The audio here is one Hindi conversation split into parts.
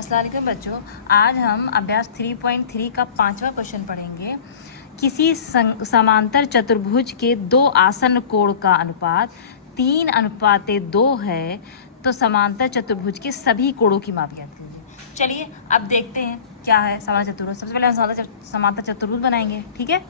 अस्सलाम वालेकुम बच्चों, आज हम अभ्यास 3.3 का 5वां क्वेश्चन पढ़ेंगे। किसी समांतर चतुर्भुज के दो आसन्न कोण का अनुपात 3:2 है तो समांतर चतुर्भुज के सभी कोणों की माप ज्ञात कीजिए। चलिए अब देखते हैं क्या है समांतर चतुर्भुज। सबसे पहले हम समांतर चतुर्भुज बनाएंगे, ठीक है।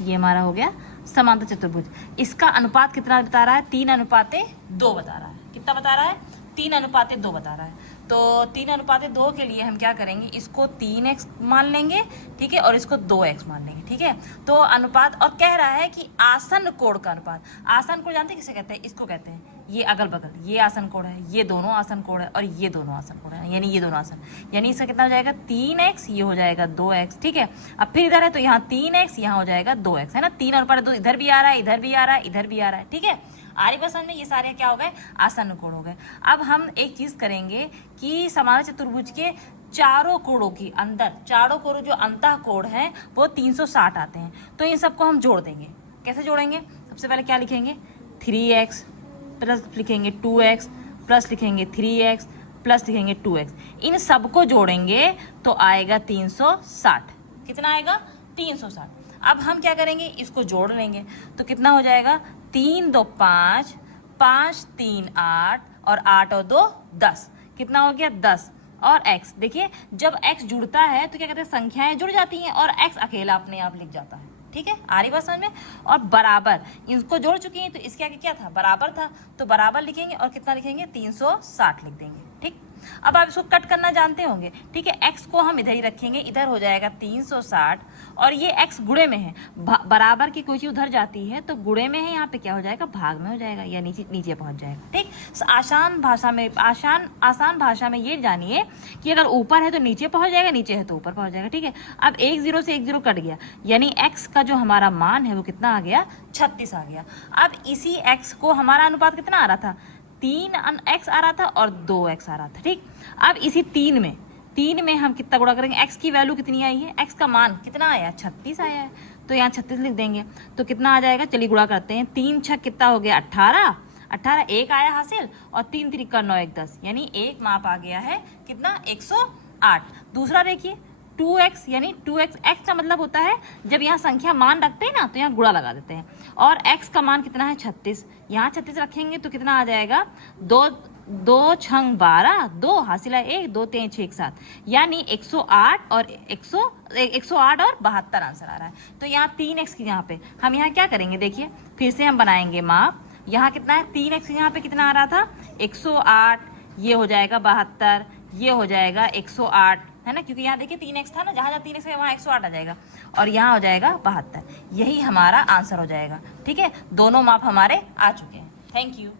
ये हमारा हो गया समांतर चतुर्भुज। इसका अनुपात कितना बता रहा है? 3:2 बता रहा है। कितना बता रहा है? 3:2 बता रहा है। तो 3:2 के लिए हम क्या करेंगे, इसको 3x मान लेंगे, ठीक है, और इसको 2x मान लेंगे, ठीक है। तो अनुपात, और कह रहा है कि आसन्न कोण का अनुपात। आसन्न कोण जानते हैं किसे कहते हैं? इसको कहते हैं ये अगल बगल, ये आसन्न कोण है, ये दोनों आसन्न कोण है, और ये दोनों आसन्न कोण है, यानी ये दोनों आसन्न, यानी इसका कितना हो जाएगा 3x, ये हो जाएगा 2x, ठीक है। अब फिर इधर है तो यहाँ 3x, यहाँ हो जाएगा 2x, है ना। 3:2 इधर भी आ रहा है, इधर भी आ रहा है, इधर भी आ रहा है, ठीक है। आरी बसन में ये सारे क्या हो गए? आसन्न कोण हो गए। अब हम एक चीज करेंगे कि समांतर चतुर्भुज के चारों कोणों की अंदर, चारों कोण जो अंतः कोण है वो 360 आते हैं, तो इन सबको हम जोड़ देंगे। कैसे जोड़ेंगे? सबसे पहले क्या लिखेंगे? 3x प्लस लिखेंगे 2x प्लस लिखेंगे 3x प्लस लिखेंगे 2x। इन सबको जोड़ेंगे तो आएगा 360। कितना आएगा? 360। अब हम क्या करेंगे, इसको जोड़ लेंगे तो कितना हो जाएगा? 3 2 5, 5 3 8, और 8 और 2 10। कितना हो गया? 10। और x, देखिए जब x जुड़ता है तो क्या कहते हैं, संख्याएं जुड़ जाती हैं और x अकेला अपने आप लिख जाता है, ठीक है। आ रही बात समझ में? और बराबर, इसको जोड़ चुकी हैं तो इसके आगे क्या था? बराबर था, तो बराबर लिखेंगे और कितना लिखेंगे? 360 लिख देंगे, ठीक। अब आप इसको कट करना जानते होंगे, ठीक है। x को हम इधर ही रखेंगे, इधर हो जाएगा 360, और ये x गुणे में है, बराबर की कोई चीज उधर जाती है तो गुणे में है, यहाँ पे क्या हो जाएगा? भाग में हो जाएगा, या नीचे पहुंच जाएगा, ठीक। आसान भाषा में ये जानिए कि अगर ऊपर है तो नीचे पहुंच जाएगा, नीचे है तो ऊपर पहुंच जाएगा, ठीक है। अब 1 0 से 1 0 कट गया, यानी x का जो हमारा मान है वो कितना आ गया? 36 आ गया। अब इसी x को हमारा अनुपात कितना आ रहा था? 3x आ रहा था और 2x आ रहा था, ठीक। अब इसी 3 में हम कितना गुणा करेंगे? x की वैल्यू कितनी आई है? x का मान कितना आया? 36 आया है, तो यहाँ 36 लिख देंगे तो कितना आ जाएगा? चलिए गुणा करते हैं। 3 6 कितना हो गया? 18, एक आया हासिल, और 3 3 9 1 10, यानी एक माप आ गया है कितना? 108। दूसरा देखिए 2x, यानी 2x, x का मतलब होता है जब यहाँ संख्या मान रखते हैं ना तो यहाँ गुणा लगा देते हैं, और x का मान कितना है? 36। यहाँ 36 रखेंगे तो कितना आ जाएगा? 2 6 12, 2 हासिल है 1, 2 3 6 7, यानी 108 और 108 और 72 आंसर आ रहा है। तो यहाँ 3x की यहाँ पे हम यहाँ क्या करेंगे, देखिए फिर से हम बनाएंगे माप। यहाँ कितना है? 3x यहाँ पे कितना आ रहा था? 108, ये हो जाएगा 72, ये हो जाएगा 108, है ना, क्योंकि यहाँ देखिए 3x था ना, जहाँ 3x है वहाँ 108 आ जाएगा, और यहाँ हो जाएगा 72। यही हमारा आंसर हो जाएगा, ठीक है। दोनों माप हमारे आ चुके हैं। Thank you.